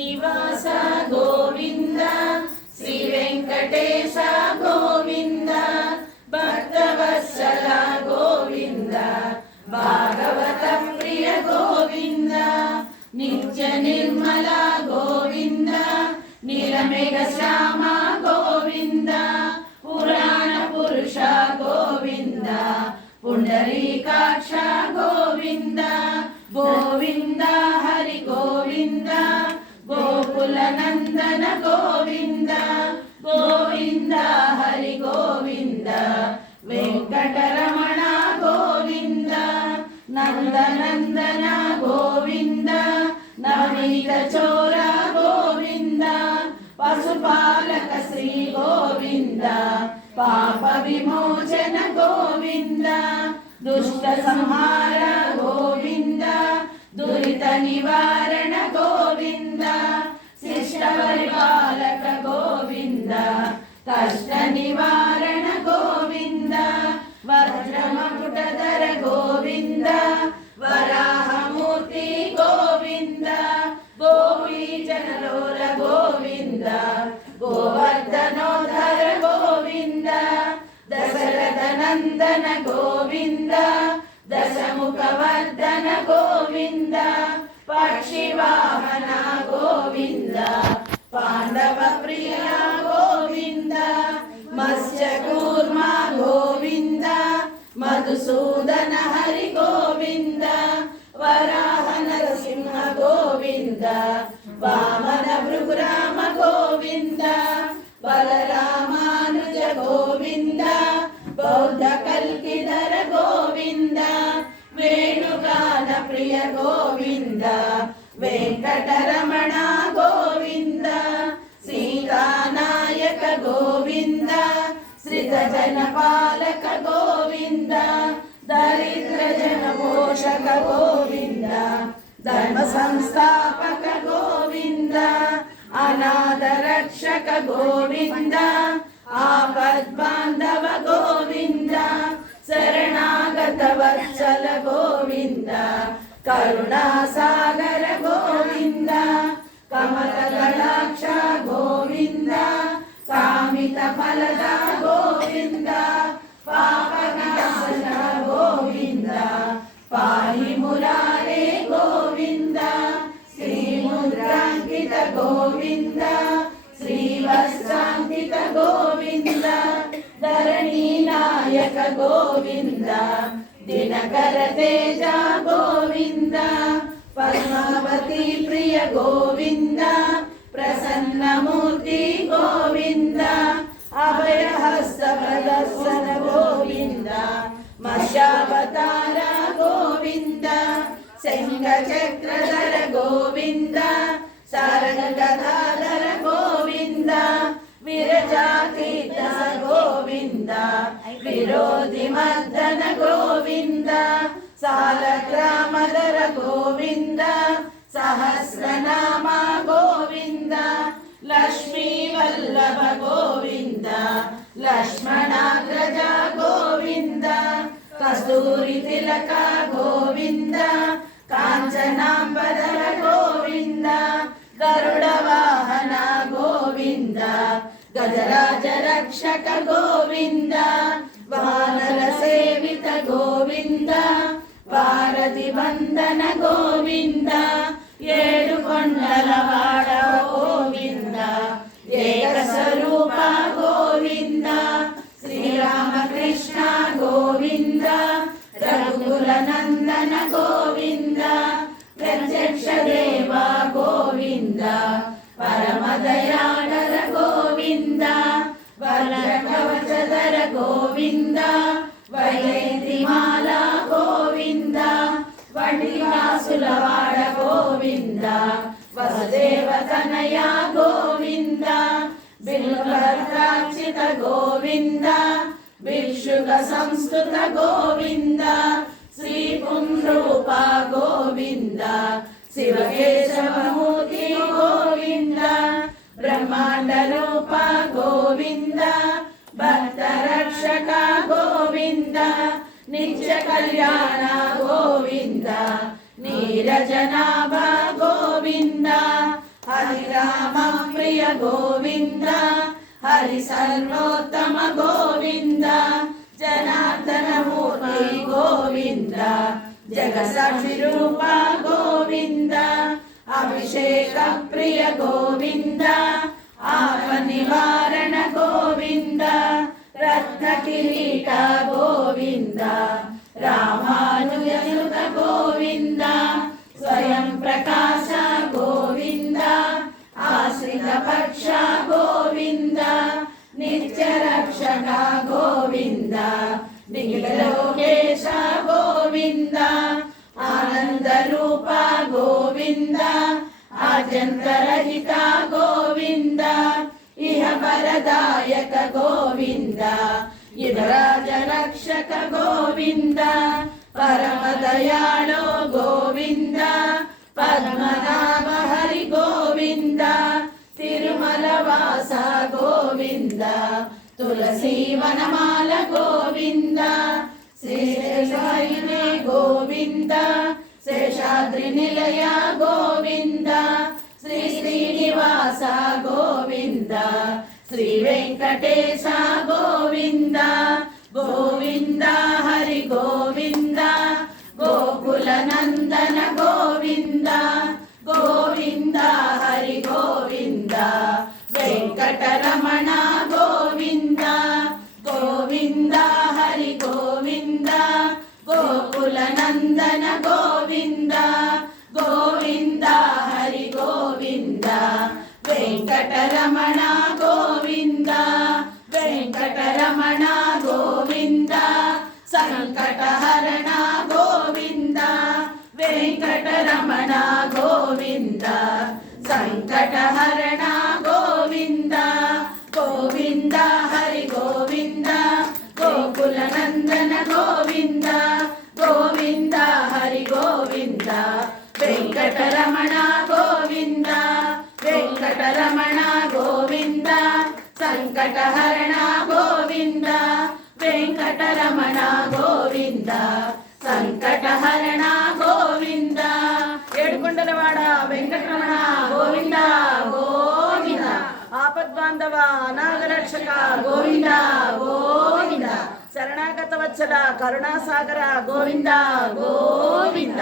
శ్రీనివాస గోవింద, శ్రీ వెంకటేశ గోవింద, భక్తవత్సల గోవింద, భాగవత ప్రియ గోవింద, నిత్య నిర్మల గోవింద, నీలమేఘ శ్యామ గోవింద, పురాణ పురుష గోవింద, పుండరీకాక్ష గోవింద, గోవింద హరి గోవింద, గోకుల నందన గోవింద, గోవింద హరి గోవింద, వెంకటరమణ గోవింద, నందనందన గోవింద, నవనీత చోర గోవింద, పశుపాలక శ్రీ గోవింద, పాప విమోచన గోవింద, దుష్ట సంహార గోవింద, దురిత నివారణ గోవింద, శిష్ట పరిపాలక గోవింద, కష్ట నివారణ గోవింద, వజ్రమకుటధర గోవింద, వరాహమూర్తి గోవింద, గోపీజనలోల గోవింద, గోవర్ధనోధర గోవింద, దశరథ నందన గోవింద, దశముఖవర్ధన గోవింద, పక్షివాహన గోవింద, పాండవ ప్రియ గోవింద, మత్స్యకూర్మ గోవింద, మధుసూదన హరి గోవింద, వరాహ నరసింహ గోవింద, వామన భృగురామ గోవింద, బలరామానుజ గోవింద, బౌద్ధ కల్కిధర గోవింద, వేణుగాన ప్రియ గోవింద, వెంకటరమణ గోవింద, సీతానాయక గోవింద, శ్రితజన పాలక గోవింద, దరిద్ర జన పోషక గోవింద, ధర్మ సంస్థాపక గోవింద, అనాథ రక్షక గోవింద, ఆపద్బాంధవ గోవింద, శరణాగత వత్సల గోవింద, కరుణాసాగర గోవింద, కమల దళాక్ష గోవింద, కామిత ఫలద గోవింద, పాపనాశన గోవింద, పాహి మురారే గోవింద, శ్రీముద్రాంకిత గోవింద, శ్రీవత్సాంకిత గోవింద, ధరణీ నాయక గోవింద, దినకర తేజ గోవింద, పద్మావతి ప్రియ గోవింద, ప్రసన్నమూర్తి గోవింద, అభయహస్త ప్రదర్శన గోవింద, మత్స్యావతార గోవింద, శంఖ చక్రధర గోవింద, సారంగధాధర గోవింద, విరజాతీత గోవింద, విరోధి మర్దన గోవింద, సాలగ్రామధర గోవింద, సహస్రనామ గోవింద, లక్ష్మీ వల్లభ గోవింద, లక్ష్మణాగ్రజ గోవింద, కస్తూరి తిలక గోవింద, కాంచనాంబధర గోవింద, గరుడ వాహన గోవింద, గజరాజ రక్షక గోవింద, వానర సేవిత గోవింద, భారతి వందన గోవింద, ఏడు కొండల వాడ గోవింద, ఏక స్వరూప గోవింద, శ్రీరామకృష్ణ గోవింద, రఘుకుల నందన గోవింద, ప్రత్యక్ష దేవ గోవింద, పరమదయాళర గోవింద, వరకవచధర గోవింద, వైజయంతిమాల గోవింద, వడివాసులవాడ గోవింద, వసుదేవ తనయ గోవింద, బిల్వద్రాక్షిత గోవింద, భిక్షుక సంస్థుత గోవింద, శ్రీ పుంరూప గోవింద, శివకేశవమూర్తి గోవింద, బ్రహ్మాండ రూప గోవింద, భక్త రక్షక గోవింద, నిత్య కళ్యాణ గోవింద, నీరజనాభ గోవింద, హరి రామ ప్రియ గోవింద హరి సర్వోత్తమ గోవింద జనార్దన మూర్తి గోవింద జగసాక్షి రూప గోవింద అభిషేక ప్రియ గోవింద ఆప నివారణ గోవింద రత్న కిరీట గోవింద రామానుజనుత గోవింద స్వయం ప్రకాశ గోవింద ఆశ్రిత పక్ష గోవింద నిత్య రక్షక గోవింద నిఖిలోకేశ గోవింద ఆనంద రూప గోవింద ఆద్యంతరహిత గోవింద ఇహ వరదాయక గోవింద యుగరాజ రక్షక గోవింద పరమ దయాళో గోవింద పద్మనాభ హరి గోవింద తిరుమల వాస గోవింద తులసీ వనమాల గోవింద శ్రీశైలే గోవింద శేషాద్రి నిలయ గోవింద శ్రీ శ్రీనివాస గోవింద శ్రీ వెంకటేశ గోవింద గోవింద హరి గోవింద గోకుల నందన గోవింద గోవింద హరి గోవింద వెంకటరమణ గోవింద గోవింద హరి గోవింద గోకుల నందన గోవింద గోవింద హరి గోవింద వెంకటరమణ గోవింద వెంకటరమణ గోవింద సంకటహరణ గోవింద వెంకటరమణ గోవింద సంకటహరణ గోవింద గోవింద హరి గోవింద గోకుల నందన గోవింద గోవింద హరి గోవింద వెంకటరమణ గోవింద వెంకటరమణ గోవింద సంకటహరణ గోవింద వెంకటరమణ గోవింద సంకటహరణ గోవింద ఏడుకొండలవాడ వెంకటరమణ గోవింద గోవింద ఆపద్బాంధవ అనాథరక్షక గోవింద గోవింద శరణాగత వత్సల కరుణాసాగర గోవింద గోవింద